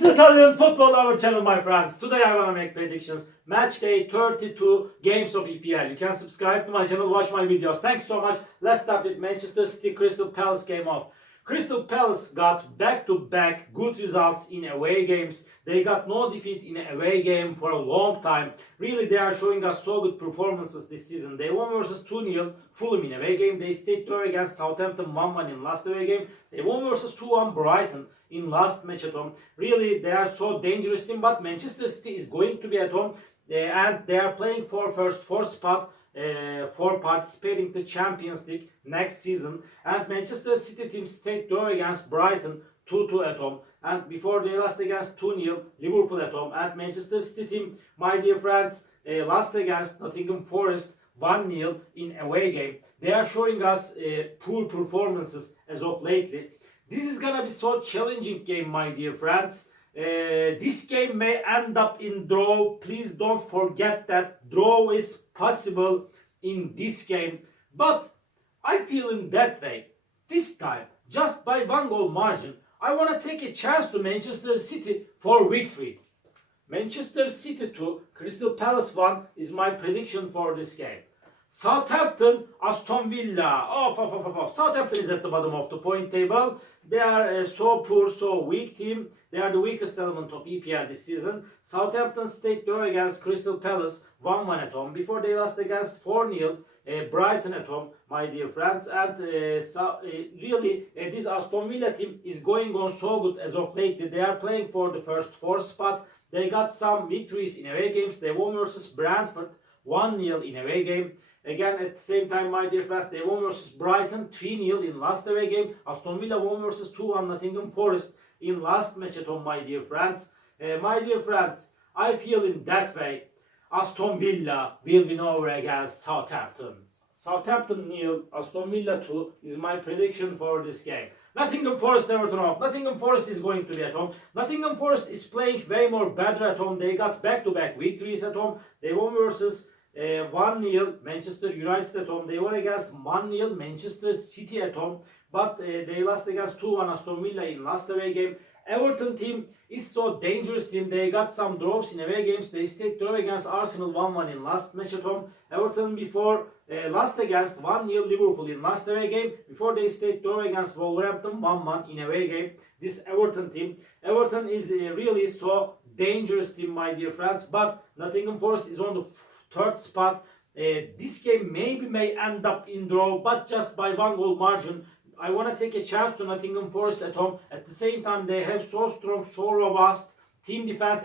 This is Italian football, our channel, my friends. Today I want to make predictions. Match day 32 games of EPL. You can subscribe to my channel, watch my videos. Thanks so much. Let's start with Manchester City Crystal Palace game off. Crystal Palace got back-to-back good results in away games. They got no defeat in an away game for a long time. Really, they are showing us so good performances this season. They won versus 2-0 Fulham in away game. They stayed draw against Southampton 1-1 in last away game. They won versus 2-1 Brighton in last match at home. Really, they are so dangerous team, but Manchester City is going to be at home and they are playing for first four spot for participating the Champions League next season. And Manchester City team stayed draw against Brighton 2-2 at home, and before they lost against 2-0 Liverpool at home. And Manchester City team, my dear friends, lost against Nottingham Forest 1-0 in away game. They are showing us poor performances as of lately. This is gonna be so challenging game, my dear friends. This game may end up in draw. Please don't forget that draw is possible in this game. But I feel in that way. This time, just by 1 goal margin, I want to take a chance to Manchester City for victory. Manchester City 2, Crystal Palace 1 is my prediction for this game. Southampton, Aston Villa. Southampton is at the bottom of the point table. They are so poor, so weak team. They are the weakest element of EPL this season. Southampton stayed draw against Crystal Palace 1-1 at home. Before they lost against 4-0 Brighton at home, my dear friends. And really, this Aston Villa team is going on so good as of lately. They are playing for the first four spot. They got some victories in away games. They won versus Brentford 1-0 in away game. Again, at the same time, my dear friends, they won versus Brighton 3-0 in last away game. Aston Villa won versus 2-1 Nottingham Forest in last match at home, my dear friends. I feel in that way Aston Villa will win over against Southampton. Southampton 0, Aston Villa 2 is my prediction for this game. Nottingham Forest, Everton off. Nottingham Forest is going to be at home. Nottingham Forest is playing way more better at home. They got back-to-back victories at home. They won versus 1-0 Manchester United at home. They won against 1-0 Manchester City at home. But they lost against 2-1 Aston Villa in last away game. Everton team is so dangerous team. They got some draws in away games. They stayed draw against Arsenal 1-1 in last match at home. Everton before lost against 1-0 Liverpool in last away game. Before they stayed draw against Wolverhampton 1-1 in away game. This Everton team. Everton is really so dangerous team, my dear friends. But Nottingham Forest is on the third spot. This game may end up in draw, but just by 1 goal margin. I want to take a chance to Nottingham Forest at home. At the same time, they have so strong, so robust team defense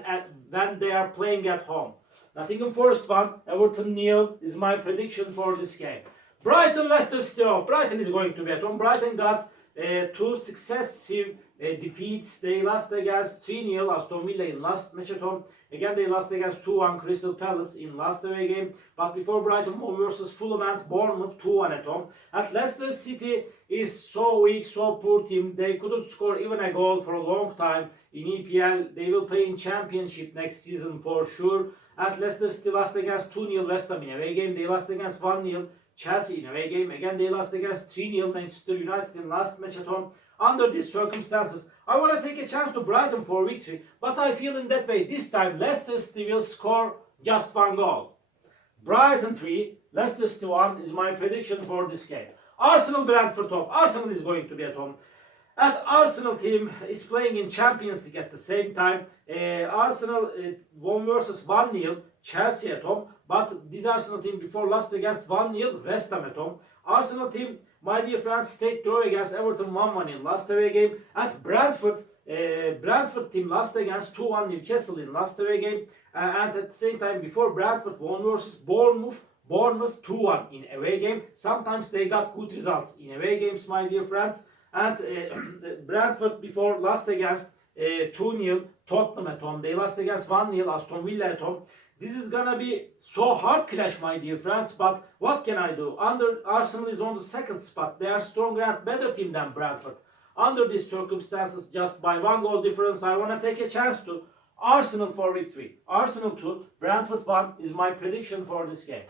when they are playing at home. Nottingham Forest 1, Everton 0 is my prediction for this game. Brighton, Leicester City off. Brighton is going to be at home. Brighton got 2 successive defeats. They lost against 3-0 Aston Villa in last match at home. Again, they lost against 2-1 Crystal Palace in last away game. But before Brighton won versus Fulham and Bournemouth 2-1 at home. And Leicester City is so weak, so poor team. They couldn't score even a goal for a long time in EPL. They will play in Championship next season for sure. And Leicester City lost against 2-0 West Ham in away game. They lost against 1-0 Chelsea in away game. Again, they lost against 3-0 Manchester United in last match at home. Under these circumstances, I want to take a chance to Brighton for victory, but I feel in that way this time Leicester City will score just 1 goal. Brighton 3, Leicester City 1 is my prediction for this game. Arsenal Brentford off. Arsenal is going to be at home. And Arsenal team is playing in Champions League at the same time. Arsenal won versus 1-0 Chelsea at home. But this Arsenal team before lost against 1-0 West Ham at home. Arsenal team, my dear friends, stayed draw against Everton 1-1 in last away game. And Brentford team lost against 2-1 Newcastle in last away game. And at the same time before Brentford won versus Bournemouth 2-1 in away game. Sometimes they got good results in away games, my dear friends. And Brentford before lost against 2-0 Tottenham at home. They lost against 1-0 Aston Villa at home. This is gonna be so hard clash, my dear friends, but what can I do? Arsenal is on the second spot. They are stronger and better team than Brentford. Under these circumstances, just by 1 goal difference, I want to take a chance to Arsenal for victory. Arsenal 2, Brentford 1 is my prediction for this game.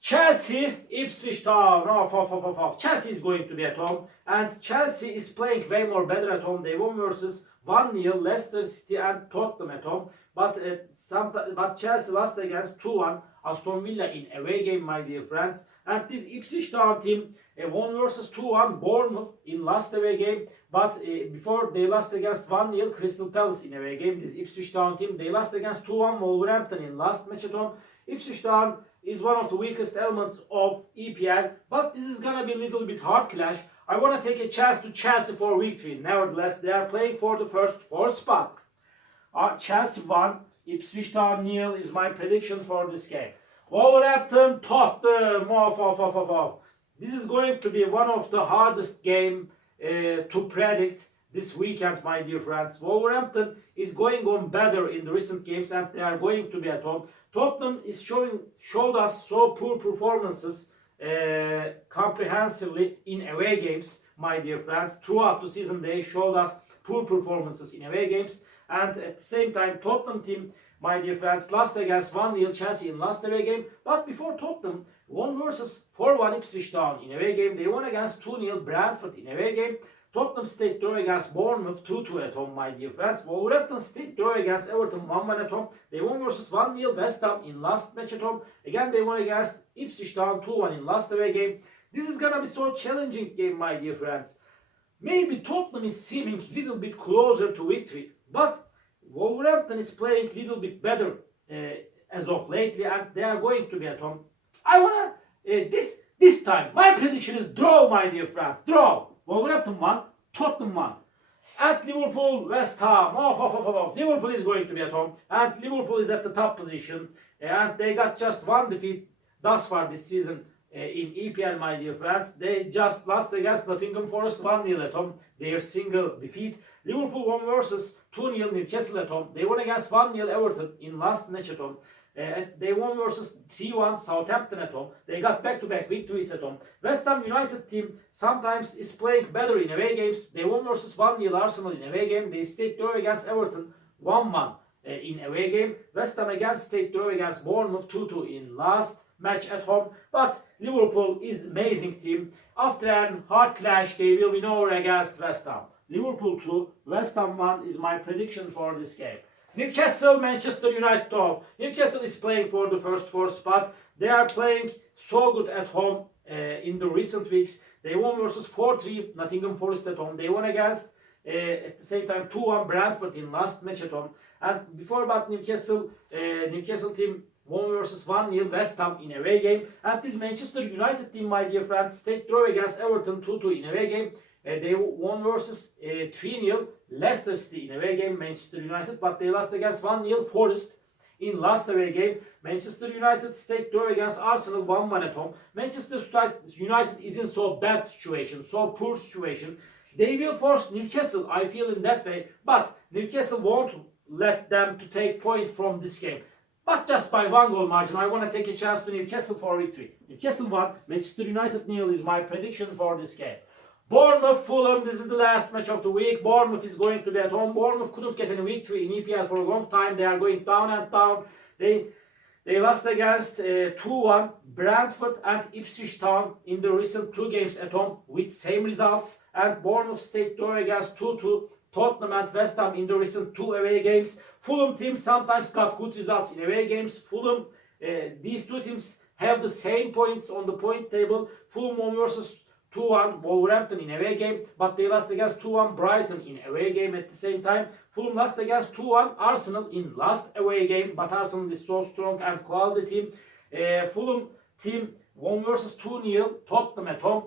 Chelsea, Ipswich Town. Chelsea is going to be at home. And Chelsea is playing way more better at home. They won versus 1-0 Leicester City and Tottenham at home. But Chelsea lost against 2-1 Aston Villa in away game, my dear friends. And this Ipswich Town team won versus 2-1 Bournemouth in last away game. But before they lost against 1-0 Crystal Palace in away game. This Ipswich Town team, they lost against 2-1 Wolverhampton in last match at home. Ipswich Town is one of the weakest elements of EPL, but this is gonna be a little bit hard clash. I wanna take a chance to Chelsea for week 3. Nevertheless, they are playing for the first 4 spot. Chelsea 1, Ipswich Town 0 is my prediction for this game. Wolverhampton, Tottenham. This is going to be one of the hardest game to predict this weekend, my dear friends. Wolverhampton is going on better in the recent games and they are going to be at home. Tottenham is showed us so poor performances comprehensively in away games, my dear friends. Throughout the season, they showed us poor performances in away games. And at the same time, Tottenham team, my dear friends, lost against 1-0 Chelsea in last away game. But before Tottenham won versus 4-1 Ipswich Town in away game, they won against 2-0 Brentford in away game. Tottenham stayed draw against Bournemouth 2-2 at home, my dear friends. Wolverhampton stayed draw against Everton 1-1 at home. They won versus 1-0 West Ham in last match at home. Again, they won against Ipswich Town 2-1 in last away game. This is gonna be so challenging game, my dear friends. Maybe Tottenham is seeming a little bit closer to victory, but Wolverhampton is playing a little bit better as of lately, and they are going to be at home. I wanna this time my prediction is draw, my dear friends. Draw. Wolverhampton 1, Tottenham 1. At Liverpool, West Ham. Liverpool is going to be at home, and Liverpool is at the top position, and they got just one defeat thus far this season in EPL, my dear friends. They just lost against Nottingham Forest 1-0 at home, their single defeat. Liverpool won versus 2-0 Newcastle at home. They won against 1-0 Everton in last match at home. They won versus 3-1 Southampton at home. They got back-to-back victories at home. West Ham United team sometimes is playing better in away games. They won versus 1-0 Arsenal in away game. They stayed draw against Everton 1-1 in away game. West Ham again stayed draw against Bournemouth 2-2 in last match at home. But Liverpool is amazing team. After a hard clash, they will win over against West Ham. Liverpool 2, West Ham 1 is my prediction for this game. Newcastle, Manchester United 2. Newcastle is playing for the first 4 spot. They are playing so good at home in the recent weeks. They won versus 4-3 Nottingham Forest at home. They won against at the same time 2-1 Brentford in last match at home. And before that, Newcastle team won versus 1-0 West Ham in away game. And this Manchester United team, my dear friends, stayed draw against Everton 2-2 in away game. They won versus 3-0 Leicester City in away game, Manchester United, but they lost against 1-0 Forest in last away game. Manchester United stayed draw against Arsenal 1-1 at home. Manchester United is in so bad situation, so poor situation. They will force Newcastle, I feel in that way, but Newcastle won't let them to take point from this game. But just by 1 goal margin, I want to take a chance to Newcastle for victory. Newcastle 1, Manchester United 0 is my prediction for this game. Bournemouth, Fulham, this is the last match of the week. Bournemouth is going to be at home. Bournemouth couldn't get any victory in EPL for a long time. They are going down and down. They lost against 2-1 Brentford and Ipswich Town in the recent 2 games at home with same results. And Bournemouth stayed draw against 2-2 Tottenham and West Ham in the recent 2 away games. Fulham team sometimes got good results in away games. Fulham, these 2 teams have the same points on the point table. Fulham won versus 2-1 Wolverhampton in away game, but they lost against 2-1 Brighton in away game at the same time. Fulham lost against 2-1 Arsenal in last away game, but Arsenal is so strong and quality team. Fulham team won versus 2-0 Tottenham at home.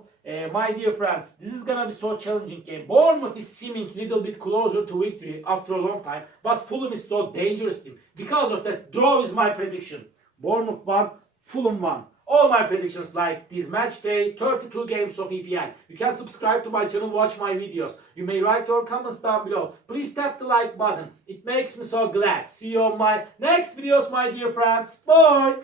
My dear friends, this is gonna be so challenging game. Bournemouth is seeming a little bit closer to victory after a long time, but Fulham is so dangerous team. Because of that, draw is my prediction. Bournemouth 1, Fulham 1. All my predictions like this match day, 32 games of EPL. You can subscribe to my channel, watch my videos. You may write your comments down below. Please tap the like button. It makes me so glad. See you on my next videos, my dear friends. Bye!